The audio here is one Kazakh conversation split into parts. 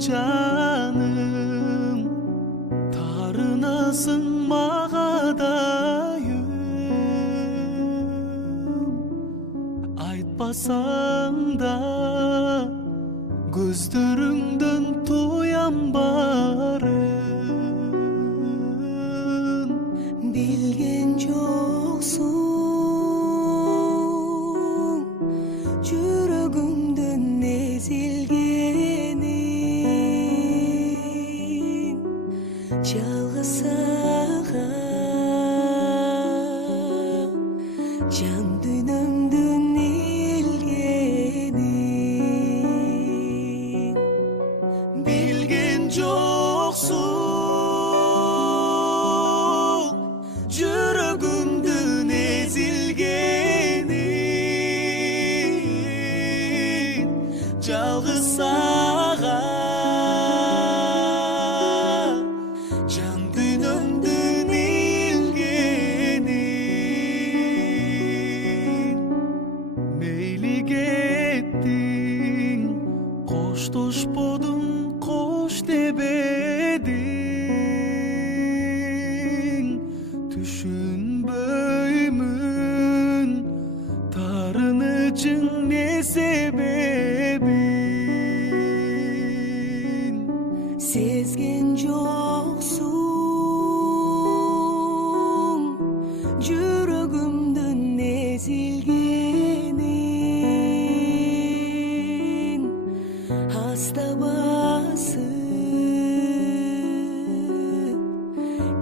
жаным, тарынасың мағадайым, айтпасаң да көздеріңден тоям барын. Билген жоқсың жүрегімдің езілгенін, жалғыз саған жан дүниемдің илгенін. Білген жоқсың жүрегімдің езілгенін, жалғыз саған жан дүниемдің илгенін. Мейлі кеттің, қошташпадың, қош дебедің, түшінбеймін тарынышың не себебін. Сезген жоқсың жүрегімдің езілгенін, аста басып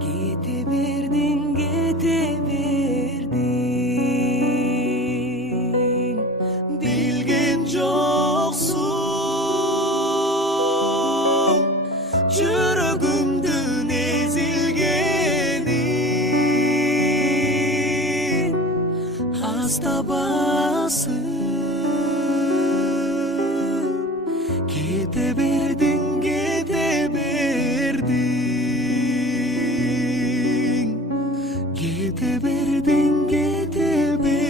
кете бердің, кете бердің. Білген жоқсың жүрегімдің езілгенін, аста басып кете бердің, кете бердің, кете бердің, кете бердің.